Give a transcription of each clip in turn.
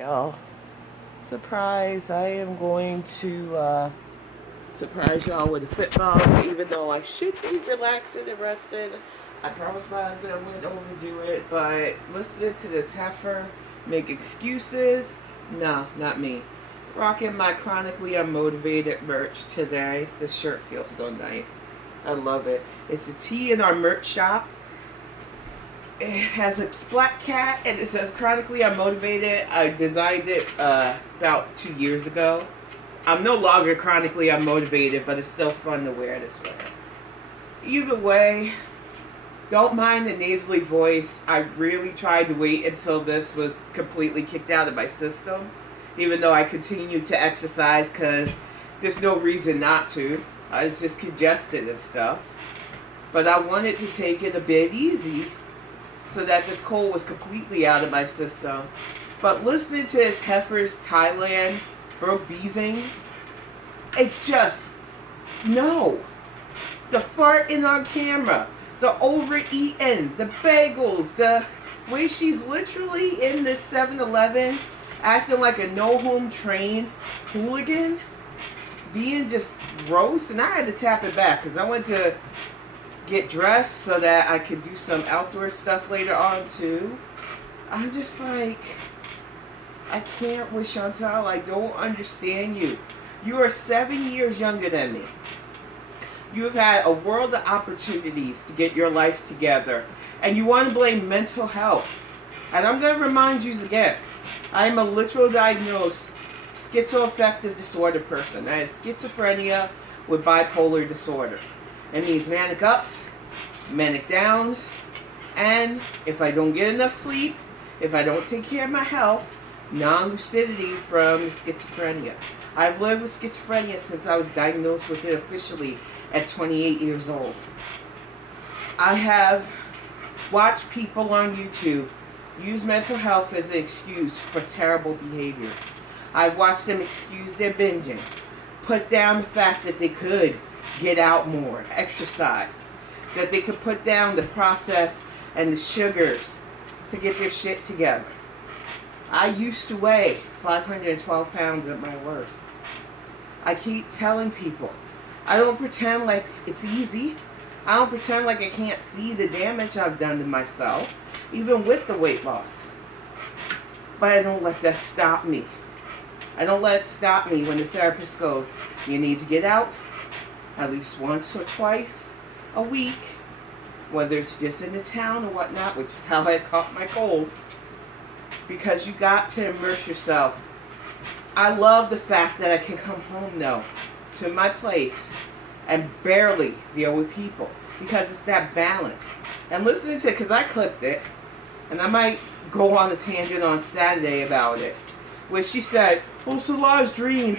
Y'all, surprise, I am going to surprise y'all with a Fitbang, even though I should be relaxing and resting. I promised my husband I wouldn't overdo it, but listening to this heifer make excuses, no, not me. Rocking my chronically unmotivated merch today. This shirt feels so nice. I love it. It's a tee in our merch shop. It has a black cat and it says chronically unmotivated. I designed it about 2 years ago. I'm no longer chronically unmotivated, but it's still fun to wear this way. Either way, don't mind the nasally voice. I really tried to wait until this was completely kicked out of my system, even though I continue to exercise because there's no reason not to. I was just congested and stuff. But I wanted to take it a bit easy so that this cold was completely out of my system. But listening to his heifer's Thailand broke beezing, it just, no. The farting on camera, the overeating, the bagels, the way she's literally in this 7-Eleven acting like a no-home trained hooligan, being just gross. And I had to tap it back because I went to get dressed so that I could do some outdoor stuff later on too. I'm just like, I can't with Chantal. I don't understand you. You are 7 years younger than me. You have had a world of opportunities to get your life together, and you want to blame mental health. And I'm going to remind you again, I am a literal diagnosed schizoaffective disorder person. I have schizophrenia with bipolar disorder. It means manic ups, manic downs, and if I don't get enough sleep, if I don't take care of my health, non-lucidity from the schizophrenia. I've lived with schizophrenia since I was diagnosed with it officially at 28 years old. I have watched people on YouTube use mental health as an excuse for terrible behavior. I've watched them excuse their binging, put down the fact that they could get out more, exercise, that they could put down the process and the sugars to get their shit together. I used to weigh 512 pounds at my worst. I keep telling people, I don't pretend like it's easy. I don't pretend like I can't see the damage I've done to myself, even with the weight loss. But I don't let that stop me. I don't let it stop me when the therapist goes, you need to get out at least once or twice a week, whether it's just in the town or whatnot, which is how I caught my cold, because you got to immerse yourself. I love the fact that I can come home though to my place and barely deal with people, because it's that balance. And listening to it, because I clipped it, and I might go on a tangent on Saturday about it, where she said, oh, Salah's dream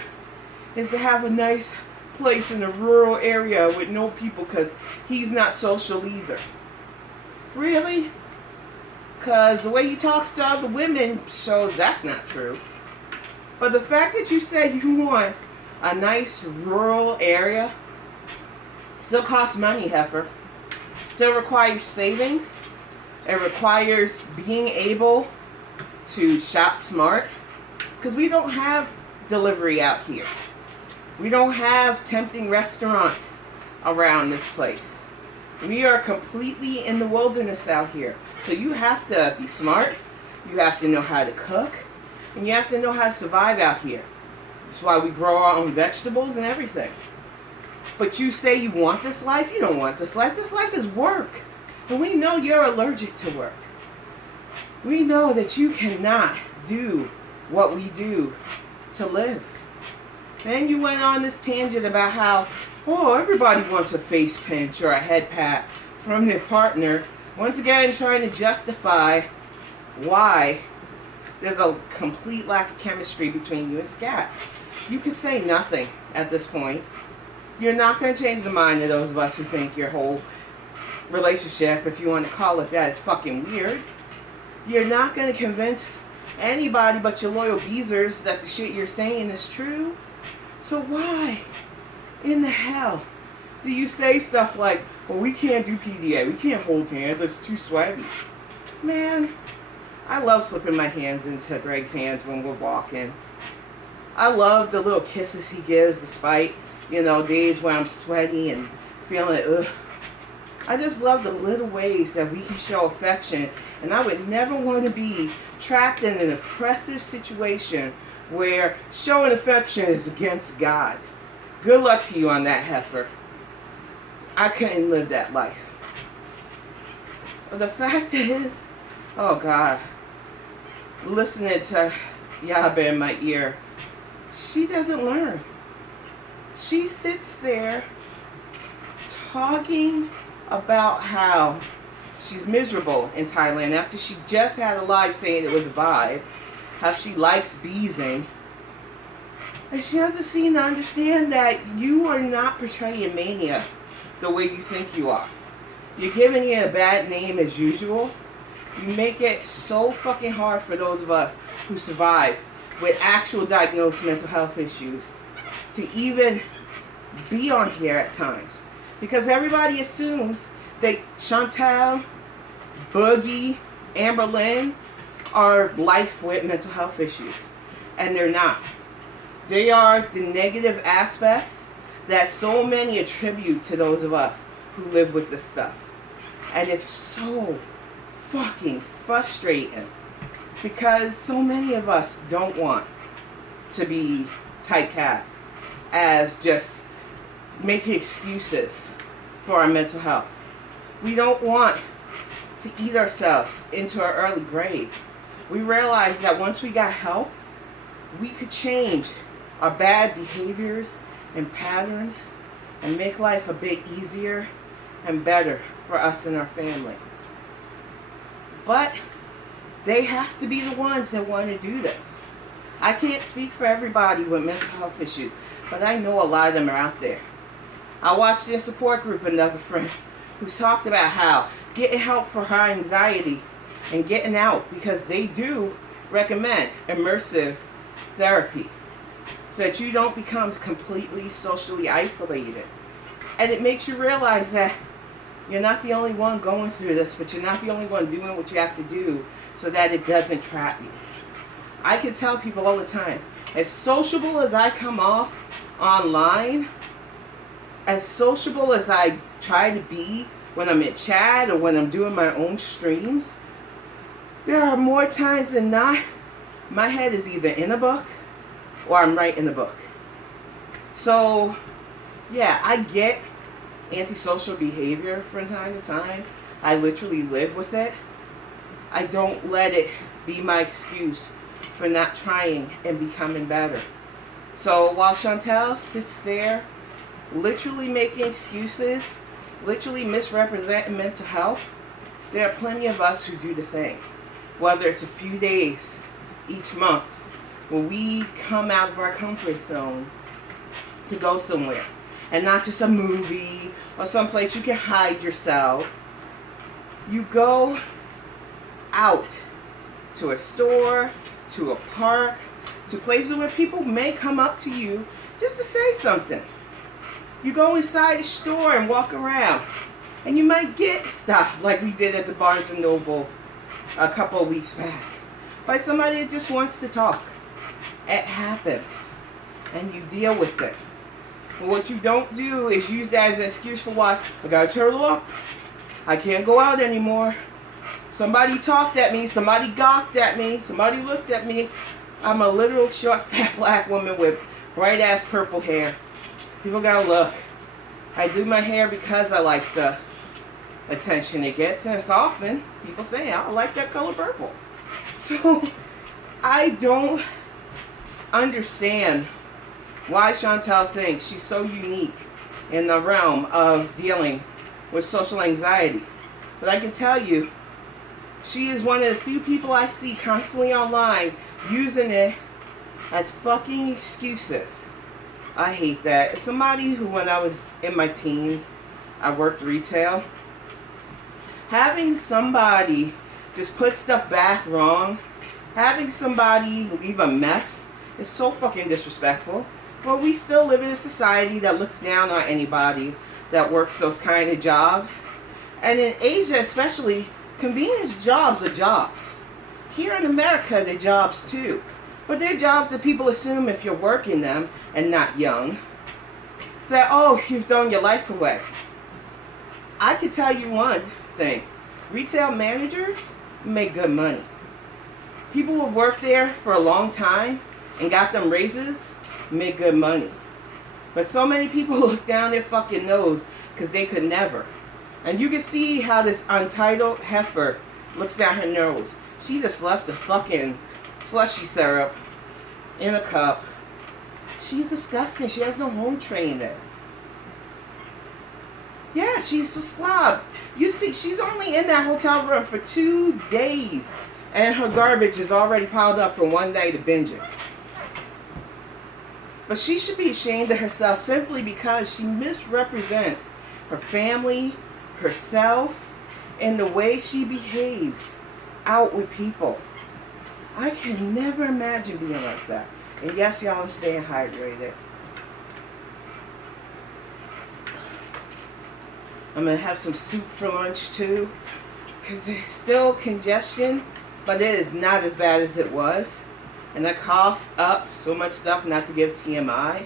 is to have a nice place in a rural area with no people because he's not social either. Really? Because the way he talks to other women shows that's not true. But the fact that you said you want a nice rural area still costs money, heifer. Still requires savings. It requires being able to shop smart, because we don't have delivery out here. We don't have tempting restaurants around this place. We are completely in the wilderness out here. So you have to be smart, you have to know how to cook, and you have to know how to survive out here. That's why we grow our own vegetables and everything. But you say you want this life? You don't want this life. This life is work. And we know you're allergic to work. We know that you cannot do what we do to live. Then you went on this tangent about how, oh, everybody wants a face pinch or a head pat from their partner. Once again, trying to justify why there's a complete lack of chemistry between you and Scats. You could say nothing at this point. You're not going to change the mind of those of us who think your whole relationship, if you want to call it that, is fucking weird. You're not going to convince anybody but your loyal geezers that the shit you're saying is true. So why in the hell do you say stuff like, well, we can't do PDA, we can't hold hands, it's too sweaty? Man, I love slipping my hands into Greg's hands when we're walking. I love the little kisses he gives despite, days where I'm sweaty and feeling ugh. I just love the little ways that we can show affection, and I would never want to be trapped in an oppressive situation where showing affection is against God. Good luck to you on that, Heffa. I couldn't live that life. But the fact is, oh God, listening to Yaba in my ear, she doesn't learn. She sits there talking about how she's miserable in Thailand after she just had a live saying it was a vibe, how she likes beesing. And she doesn't seem to understand that you are not portraying mania the way you think you are. You're giving it a bad name as usual. You make it so fucking hard for those of us who survive with actual diagnosed mental health issues to even be on here at times. Because everybody assumes that Chantal, Boogie, Amber Lynn are life with mental health issues. And they're not. They are the negative aspects that so many attribute to those of us who live with this stuff. And it's so fucking frustrating because so many of us don't want to be typecast as just making excuses for our mental health. We don't want to eat ourselves into our early grave. We realize that once we got help, we could change our bad behaviors and patterns and make life a bit easier and better for us and our family. But they have to be the ones that want to do this. I can't speak for everybody with mental health issues, but I know a lot of them are out there. I watched in a support group another friend who talked about how getting help for her anxiety and getting out, because they do recommend immersive therapy so that you don't become completely socially isolated. And it makes you realize that you're not the only one going through this, but you're not the only one doing what you have to do so that it doesn't trap you. I can tell people all the time, as sociable as I come off online, as sociable as I try to be when I'm in chat or when I'm doing my own streams, there are more times than not, my head is either in a book or I'm writing a book. So, yeah, I get antisocial behavior from time to time. I literally live with it. I don't let it be my excuse for not trying and becoming better. So while Chantal sits there literally making excuses, literally misrepresenting mental health, there are plenty of us who do the thing. Whether it's a few days each month when we come out of our comfort zone to go somewhere. And not just a movie or someplace you can hide yourself. You go out to a store, to a park, to places where people may come up to you just to say something. You go inside a store and walk around, and you might get stopped like we did at the Barnes & Noble a couple of weeks back by somebody that just wants to talk. It happens, and you deal with it. But what you don't do is use that as an excuse for why I gotta turn up. I can't go out anymore. Somebody talked at me, somebody gawked at me, somebody looked at me. I'm a literal short, fat black woman with bright ass purple hair. People gotta look. I do my hair because I like the attention it gets, and it's often people saying, I like that color purple. So I don't understand why Chantal thinks she's so unique in the realm of dealing with social anxiety. But I can tell you, she is one of the few people I see constantly online using it as fucking excuses. I hate that. As somebody who, when I was in my teens, I worked retail. Having somebody just put stuff back wrong, having somebody leave a mess is so fucking disrespectful. But we still live in a society that looks down on anybody that works those kind of jobs. And in Asia especially, convenience jobs are jobs. Here in America, they're jobs too. But they're jobs that people assume if you're working them and not young, that, oh, you've thrown your life away. I can tell you one thing. Retail managers make good money. People who have worked there for a long time and got them raises make good money. But so many people look down their fucking nose because they could never. And you can see how this untitled heifer looks down her nose. She just left the fucking slushy syrup in a cup. She's disgusting. She has no home training. Yeah, she's a slob. You see, she's only in that hotel room for 2 days. And her garbage is already piled up from one day to binge it. But she should be ashamed of herself simply because she misrepresents her family, herself, and the way she behaves out with people. I can never imagine being like that. And yes, y'all, I'm staying hydrated. I'm going to have some soup for lunch too. Because there's still congestion, but it is not as bad as it was. And I coughed up so much stuff, not to give TMI,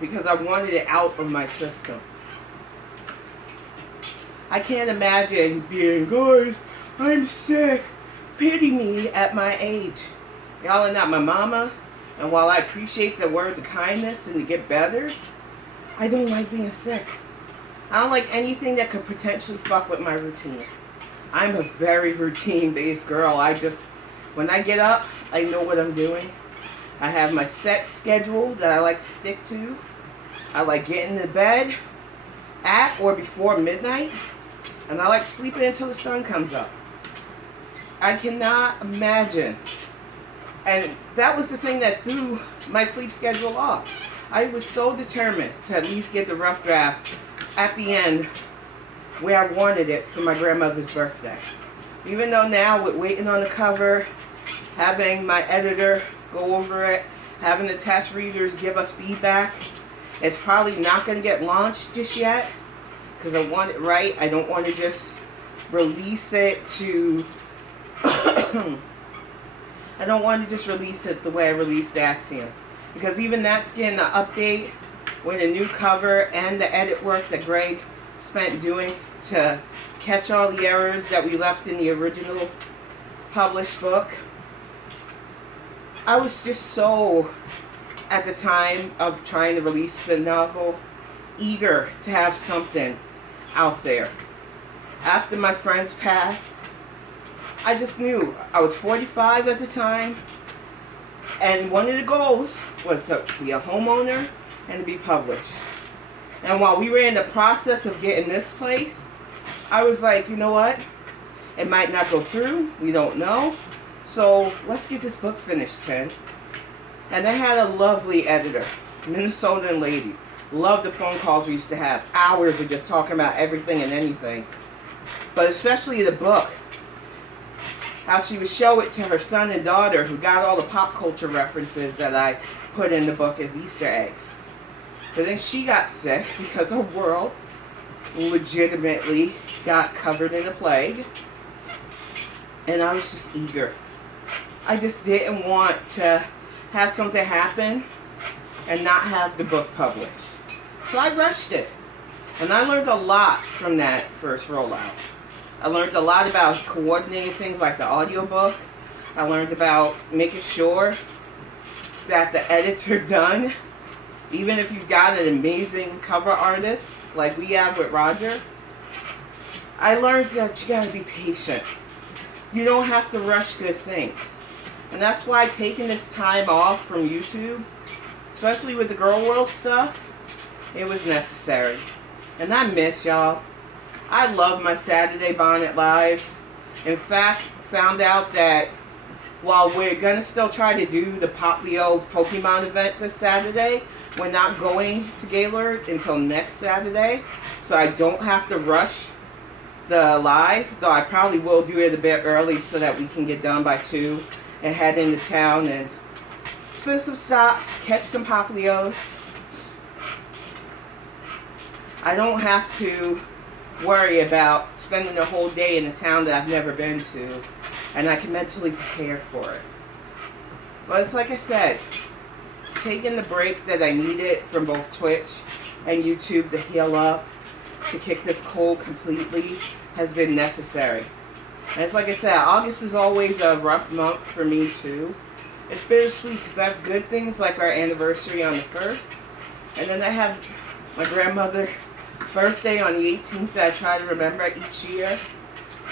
because I wanted it out of my system. I can't imagine being, guys, I'm sick. Pity me at my age. Y'all are not my mama. And while I appreciate the words of kindness and to get betters, I don't like being sick. I don't like anything that could potentially fuck with my routine. I'm a very routine-based girl. When I get up, I know what I'm doing. I have my set schedule that I like to stick to. I like getting to bed at or before midnight. And I like sleeping until the sun comes up. I cannot imagine. And that was the thing that threw my sleep schedule off. I was so determined to at least get the rough draft at the end where I wanted it for my grandmother's birthday. Even though now with waiting on the cover, having my editor go over it, having the test readers give us feedback, it's probably not going to get launched just yet because I want it right. I don't want to just release it to I don't want to just release it the way I released Axiom, because even that's getting an update with a new cover and the edit work that Greg spent doing to catch all the errors that we left in the original published book. I was just so, at the time of trying to release the novel, eager to have something out there. After my friends passed, I just knew. I was 45 at the time, and one of the goals was to be a homeowner and to be published. And while we were in the process of getting this place, I was like, you know what? It might not go through. We don't know. So let's get this book finished, Ken. And I had a lovely editor, Minnesotan lady. Loved the phone calls we used to have. Hours of just talking about everything and anything. But especially the book. How she would show it to her son and daughter who got all the pop culture references that I put in the book as Easter eggs. But then she got sick because her world legitimately got covered in a plague. And I was just eager. I just didn't want to have something happen and not have the book published. So I rushed it. And I learned a lot from that first rollout. I learned a lot about coordinating things like the audiobook. I learned about making sure that the edits are done. Even if you've got an amazing cover artist like we have with Roger, I learned that you gotta be patient. You don't have to rush good things. And that's why taking this time off from YouTube, especially with the Girl World stuff, it was necessary. And I miss y'all. I love my Saturday Bonnet Lives. In fact, found out that while we're gonna still try to do the Pop Leo Pokemon event this Saturday, we're not going to Gaylord until next Saturday. So I don't have to rush the live, though I probably will do it a bit early so that we can get done by 2 and head into town and spin some stops, catch some Pop Leos. I don't have to worry about spending a whole day in a town that I've never been to and I can mentally prepare for it. But it's like I said, taking the break that I needed from both Twitch and YouTube to heal up, to kick this cold completely, has been necessary. And it's like I said, August is always a rough month for me too. It's bittersweet because I have good things like our anniversary on the 1st, and then I have my grandmother's birthday on the 18th that I try to remember each year.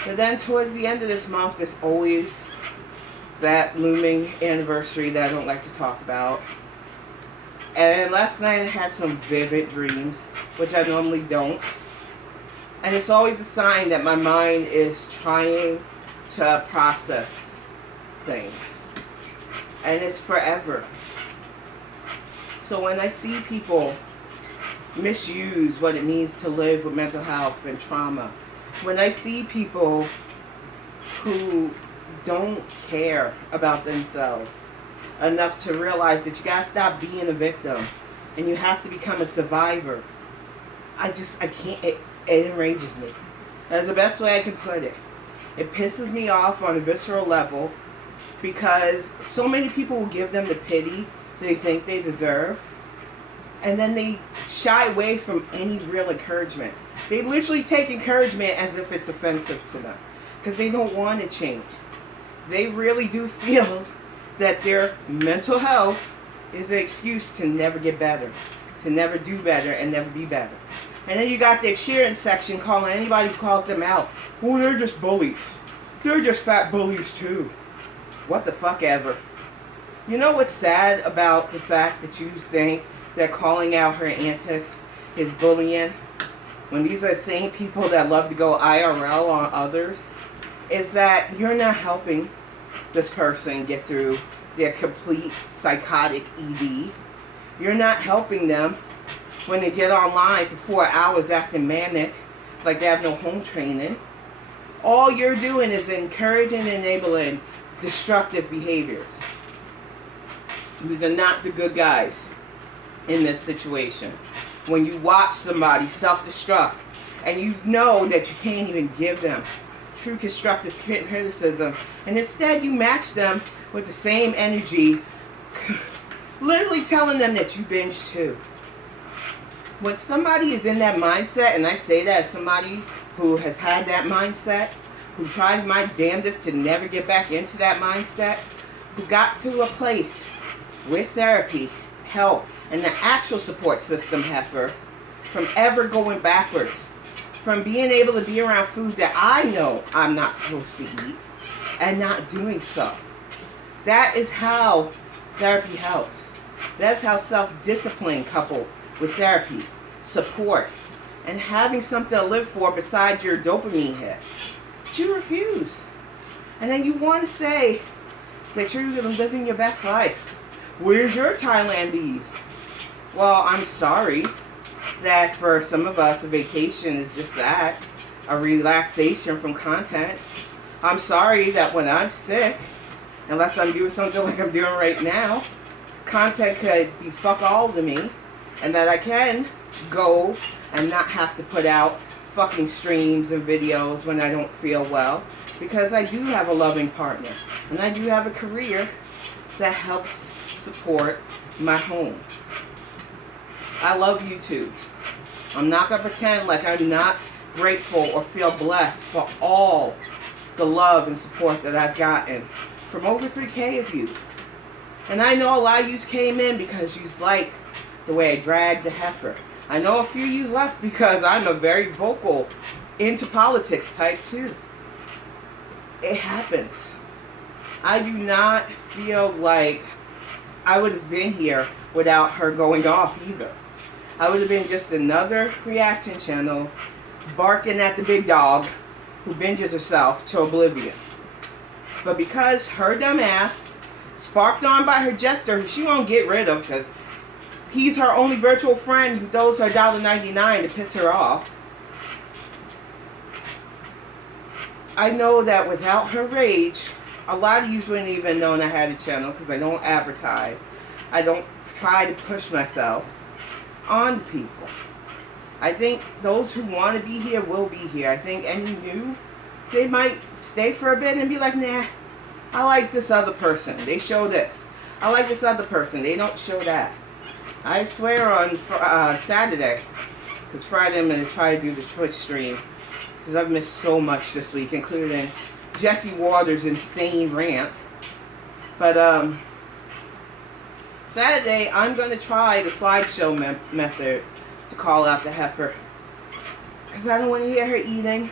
But then towards the end of this month, there's always that looming anniversary that I don't like to talk about. And last night I had some vivid dreams, which I normally don't. And it's always a sign that my mind is trying to process things. And it's forever. So when I see people misuse what it means to live with mental health and trauma, when I see people who don't care about themselves enough to realize that you gotta stop being a victim and you have to become a survivor, I can't, it enrages me. That's the best way I can put it. It pisses me off on a visceral level because so many people will give them the pity they think they deserve, and then they shy away from any real encouragement. They literally take encouragement as if it's offensive to them because they don't want to change. They really do feel that their mental health is an excuse to never get better, to never do better, and never be better. And then you got their cheering section calling anybody who calls them out, well, they're just bullies. They're just fat bullies too. What the fuck ever. You know what's sad about the fact that you think that calling out her antics is bullying, when these are the same people that love to go IRL on others, is that you're not helping this person get through their complete psychotic ED. You're not helping them when they get online for 4 hours acting manic, like they have no home training. All you're doing is encouraging and enabling destructive behaviors. These are not the good guys in this situation. When you watch somebody self-destruct and you know that you can't even give them true constructive criticism, and instead you match them with the same energy, literally telling them that you binge too. When somebody is in that mindset, and I say that as somebody who has had that mindset, who tries my damnedest to never get back into that mindset, who got to a place with therapy, help, and the actual support system, Heffa, from ever going backwards, from being able to be around food that I know I'm not supposed to eat and not doing so. That is how therapy helps. That's how self-discipline coupled with therapy, support, and having something to live for besides your dopamine hit. But you refuse. And then you want to say that you're going to live in your best life. Where's your Thailand bees? Well, I'm sorry that for some of us, a vacation is just that, a relaxation from content. I'm sorry that when I'm sick, unless I'm doing something like I'm doing right now, content could be fuck all to me, and that I can go and not have to put out fucking streams and videos when I don't feel well, because I do have a loving partner, and I do have a career that helps support my home. I love YouTube. I'm not going to pretend like I'm not grateful or feel blessed for all the love and support that I've gotten from over 3K of you. And I know a lot of you came in because you like the way I dragged the heifer. I know a few of you left because I'm a very vocal, into politics type too. It happens. I do not feel like I would have been here without her going off either. I would have been just another reaction channel barking at the big dog who binges herself to oblivion. But because her dumb ass, sparked on by her jester, who she won't get rid of because he's her only virtual friend who throws her $1.99 to piss her off. I know that without her rage, a lot of you wouldn't even know I had a channel because I don't advertise. I don't try to push myself on people. I think those who want to be here will be here. I think any new, they might stay for a bit and be like, nah, I like this other person. They show this. I like this other person. They don't show that. I swear on Saturday, because Friday I'm going to try to do the Twitch stream, because I've missed so much this week, including Jesse Waters' insane rant. But Saturday I'm going to try the slideshow method to call out the heifer, because I don't want to hear her eating.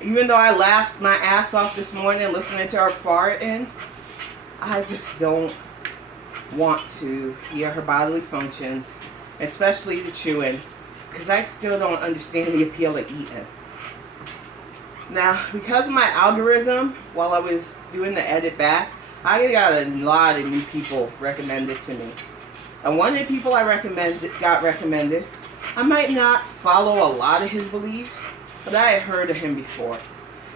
Even though I laughed my ass off this morning listening to her farting, I just don't want to hear her bodily functions, especially the chewing, because I still don't understand the appeal of eating. Now, because of my algorithm, while I was doing the edit back, I got a lot of new people recommended to me. And one of the people I got recommended, I might not follow a lot of his beliefs, but I had heard of him before.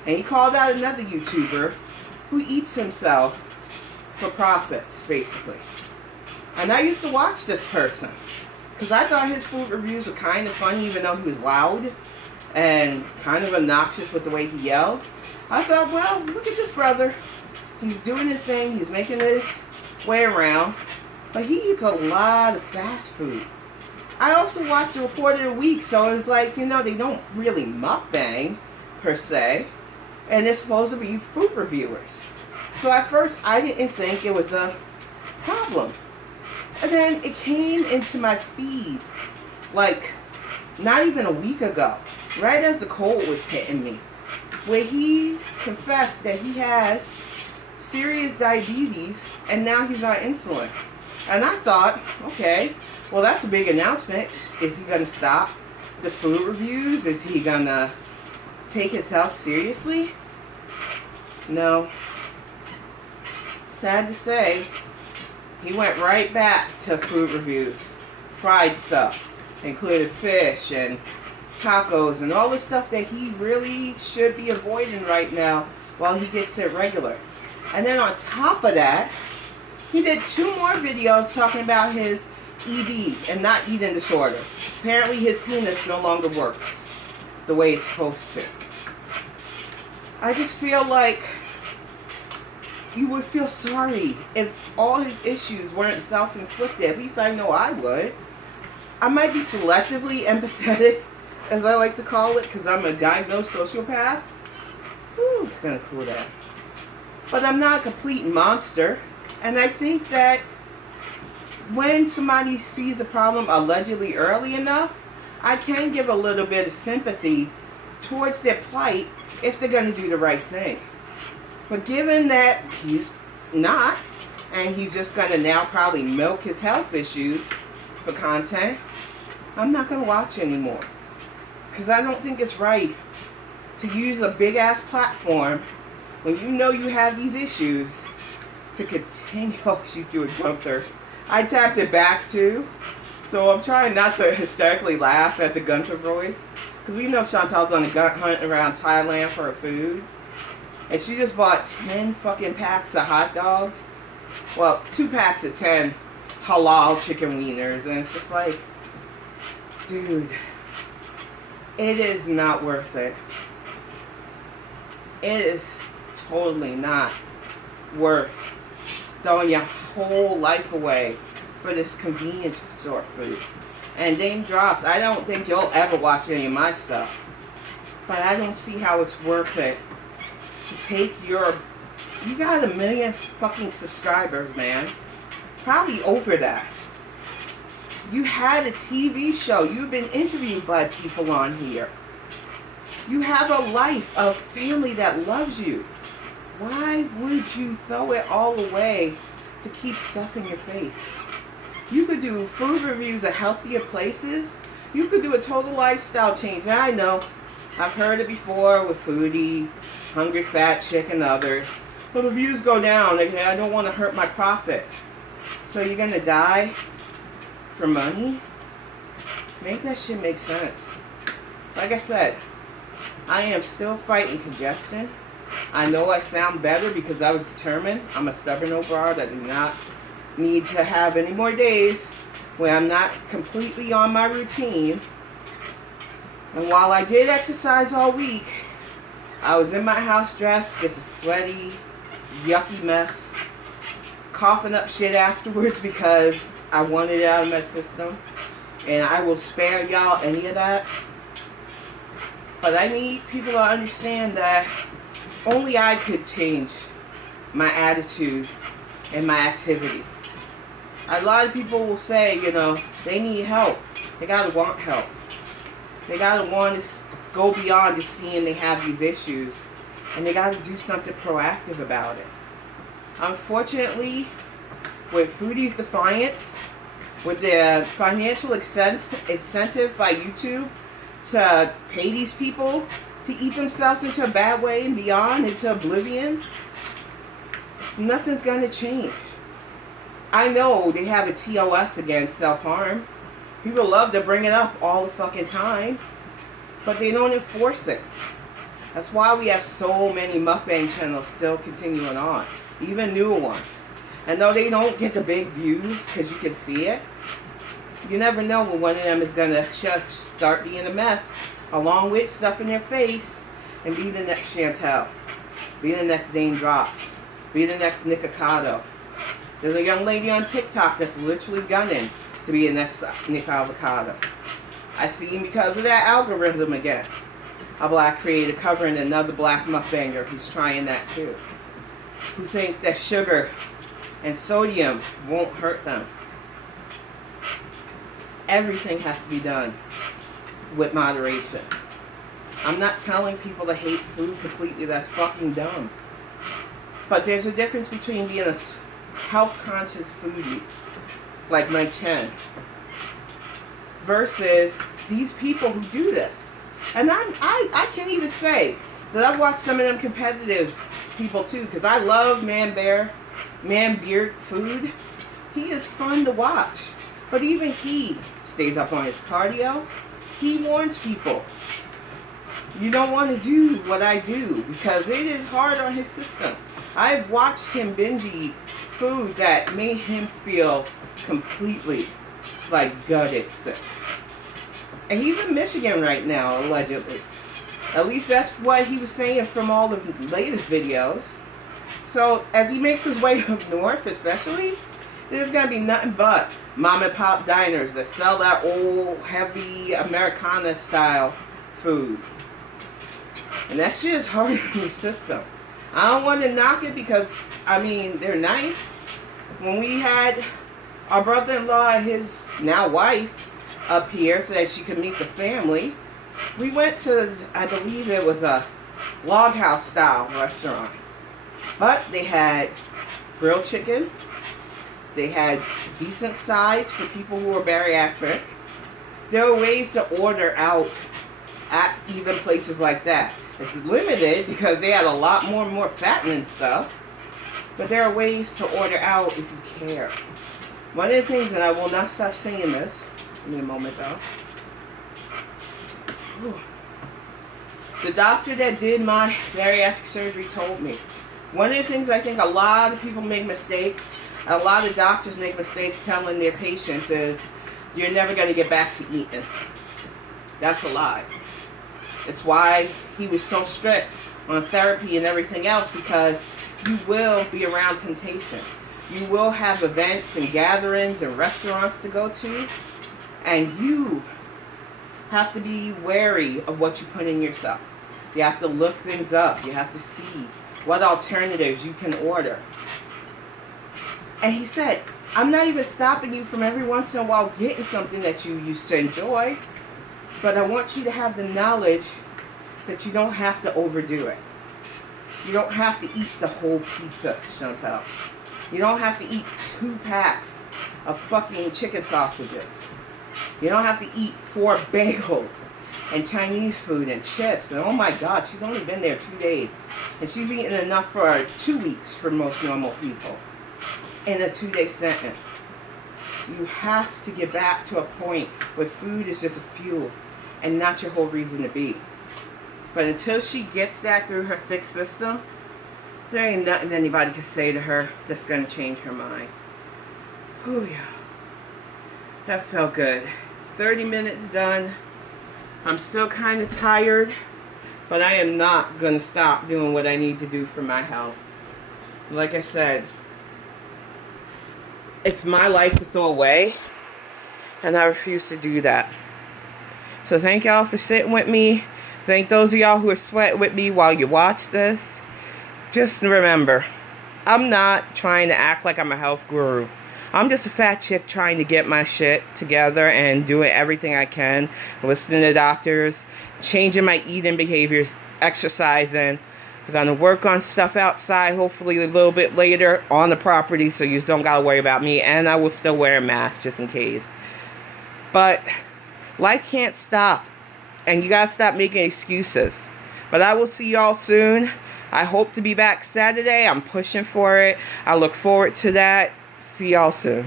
And he called out another YouTuber who eats himself for profits, basically. And I used to watch this person, because I thought his food reviews were kind of funny, even though he was loud and kind of obnoxious with the way he yelled. I thought, well, look at this brother. He's doing his thing. He's making his way around. But he eats a lot of fast food. I also watched the Report of the Week, so it's like, you know, they don't really mukbang, per se. And it's supposed to be food reviewers. So at first, I didn't think it was a problem. And then it came into my feed, like, not even a week ago, right as the cold was hitting me, where he confessed that he has serious diabetes, and now he's on insulin. And I thought, okay, well, that's a big announcement. Is he going to stop the food reviews? Is he going to take his health seriously? No. Sad to say, he went right back to food reviews. Fried stuff, including fish and tacos and all the stuff that he really should be avoiding right now while he gets it regular. And then on top of that, he did 2 more videos talking about his ED and not eating disorder. Apparently his penis no longer works the way it's supposed to. I just feel like you would feel sorry if all his issues weren't self-inflicted. At least I know I would. I might be selectively empathetic, as I like to call it, because I'm a diagnosed sociopath. Whew, gonna cool that. But I'm not a complete monster. And I think that when somebody sees a problem allegedly early enough, I can give a little bit of sympathy towards their plight if they're going to do the right thing. But given that he's not, and he's just going to now probably milk his health issues for content, I'm not going to watch anymore. Because I don't think it's right to use a big-ass platform when you know you have these issues to continue. Oh, she's doing Gunther. I tapped it back too, so I'm trying not to hysterically laugh at the Gunther voice, because we know Chantal's on a hunt around Thailand for her food, and she just bought 10 fucking packs of hot dogs. Well, 2 packs of 10 halal chicken wieners, and it's just like, dude, it is not worth it. It is totally not worth throwing your whole life away for this convenience store food. And Dame Drops, I don't think you'll ever watch any of my stuff, but I don't see how it's worth it to take your, you got 1 million fucking subscribers, man, probably over that. You had a TV show, you've been interviewed by people on here, you have a life, a family that loves you. Why would you throw it all away to keep stuff in your face? You could do food reviews of healthier places. You could do a total lifestyle change. And I know, I've heard it before with Foodie, Hungry Fat Chick, and others. Well, the views go down. I don't want to hurt my profit. So you're going to die for money? Make that shit make sense. Like I said, I am still fighting congestion. I know I sound better because I was determined. I'm a stubborn old broad. I do not need to have any more days where I'm not completely on my routine. And while I did exercise all week, I was in my house dressed, just a sweaty yucky mess, coughing up shit afterwards because I wanted it out of my system. And I will spare y'all any of that. But I need people to understand that only I could change my attitude and my activity. A lot of people will say, you know, they need help. They gotta want help. They gotta want to go beyond just seeing they have these issues. And they gotta do something proactive about it. Unfortunately, with Foodie's Defiance, with the financial incentive by YouTube to pay these people to eat themselves into a bad way and beyond, into oblivion, nothing's going to change. I know they have a TOS against self-harm. People love to bring it up all the fucking time, but they don't enforce it. That's why we have so many mukbang channels still continuing on, even newer ones. And though they don't get the big views because you can see it, you never know when one of them is going to start being a mess, along with stuff in their face, and be the next Chantel, be the next Dane Drops, be the next Nikocado. There's a young lady on TikTok that's literally gunning to be the next Nick Avocado. I see him because of that algorithm again. A black creator covering another black mukbanger who's trying that too. Who think that sugar and sodium won't hurt them. Everything has to be done with moderation. I'm not telling people to hate food completely. That's fucking dumb. But there's a difference between being a health-conscious foodie, like Mike Chen, versus these people who do this. And I can't even say that I've watched some of them competitive people too, because I love Man Beard food. He is fun to watch. But even he stays up on his cardio. He warns people, you don't want to do what I do because it is hard on his system. I've watched him binge eat food that made him feel completely like gutted sick. And he's in Michigan right now, allegedly. At least that's what he was saying from all the latest videos. So as he makes his way up north especially, there's going to be nothing but mom and pop diners that sell that old heavy Americana style food. And that shit is hard on your system. I don't want to knock it because, I mean, they're nice. When we had our brother-in-law and his now wife up here so that she could meet the family, we went to, I believe it was a log house style restaurant. But they had grilled chicken. They had decent sides for people who are bariatric. There were ways to order out at even places like that. It's limited because they had a lot more fattening stuff. But there are ways to order out if you care. One of the things, and I will not stop saying this, give me a moment though. Whew. The doctor that did my bariatric surgery told me, one of the things I think a lot of people make mistakes, a lot of doctors make mistakes telling their patients is, you're never going to get back to eating. That's a lie. It's why he was so strict on therapy and everything else, because you will be around temptation. You will have events and gatherings and restaurants to go to, and you have to be wary of what you put in yourself. You have to look things up. You have to see what alternatives you can order. And he said, I'm not even stopping you from every once in a while getting something that you used to enjoy, but I want you to have the knowledge that you don't have to overdo it. You don't have to eat the whole pizza, Chantel. You don't have to eat 2 packs of fucking chicken sausages. You don't have to eat 4 bagels and Chinese food and chips. And oh my God, she's only been there 2 days. And she's eaten enough for 2 weeks for most normal people in a 2-day sentence. You have to get back to a point where food is just a fuel and not your whole reason to be. But until she gets that through her thick system, there ain't nothing anybody can say to her that's going to change her mind. Whew, yeah. That felt good. 30 minutes done. I'm still kind of tired, but I am not going to stop doing what I need to do for my health. Like I said, it's my life to throw away, and I refuse to do that. So thank y'all for sitting with me. Thank those of y'all who are sweating with me while you watch this. Just remember, I'm not trying to act like I'm a health guru. I'm just a fat chick trying to get my shit together and doing everything I can. Listening to doctors, changing my eating behaviors, exercising. We're going to work on stuff outside, hopefully a little bit later on the property, so you don't got to worry about me. And I will still wear a mask just in case. But life can't stop. And you got to stop making excuses. But I will see y'all soon. I hope to be back Saturday. I'm pushing for it. I look forward to that. See y'all soon.